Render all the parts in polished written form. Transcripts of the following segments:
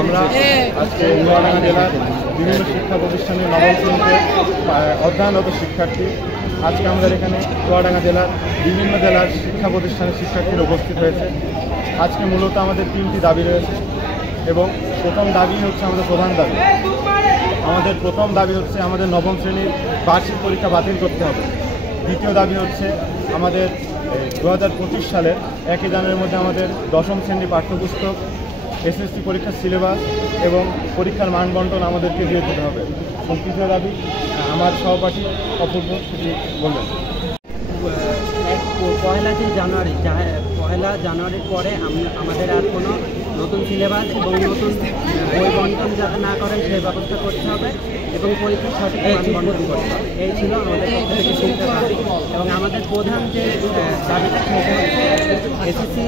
আমরা আজকে চুয়াডাঙ্গা জেলার বিভিন্ন শিক্ষা প্রতিষ্ঠানের নবম শ্রেণীতে অধ্যয়নরত শিক্ষার্থী আজকে আমাদের এখানে চুয়াডাঙ্গা জেলার বিভিন্ন জেলার শিক্ষা প্রতিষ্ঠানের শিক্ষার্থীরা উপস্থিত হয়েছে। আজকে মূলত আমাদের 3টি দাবি রয়েছে এবং প্রথম দাবি হচ্ছে আমাদের প্রধান দাবি। আমাদের প্রথম দাবি হচ্ছে আমাদের নবম শ্রেণীর বার্ষিক পরীক্ষা বাতিল করতে হবে। দ্বিতীয় দাবি হচ্ছে আমাদের 2025 সালের 1 জানুয়ারির মধ্যে আমাদের দশম শ্রেণীর পাঠ্যপুস্তক, এসএসসি পরীক্ষার সিলেবাস এবং পরীক্ষার মান বন্টন আমাদেরকে দিয়ে দিতে হবে। এবং তৃতীয় দাবি আমার সহপাঠী অপূর্ব সেটি বললেন। পয়লা জানুয়ারির পরে আমাদের আর কোনো নতুন সিলেবাস এবং নতুন বই বন্টন যাতে না করেন সেই ব্যবস্থা করতে হবে এবং পরীক্ষার সঠিক মান বন্টন করতে হবে। এই ছিল আমাদের পক্ষ থেকে তিনটা দাবি। এবং আমাদের প্রধান যে দাবিটা সেটা হচ্ছে এসএসসি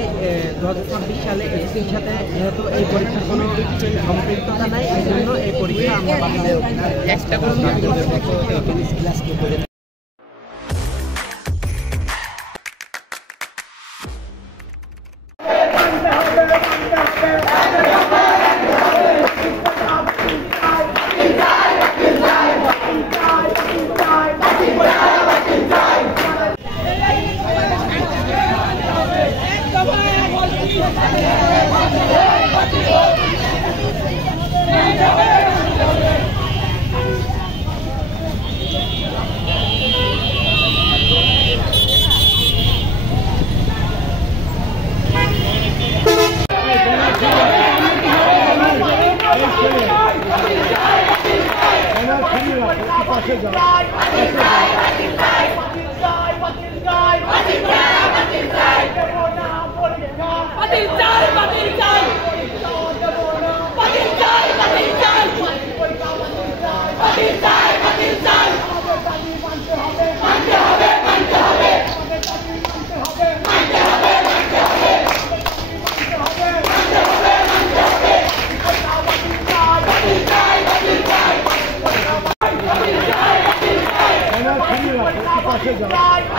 2026 সালে এসএসসির সাথে যেহেতু এই পরীক্ষার কোনো সম্পৃক্ততা নাই, এই জন্য এই পরীক্ষা আমরা বাতিল Bye.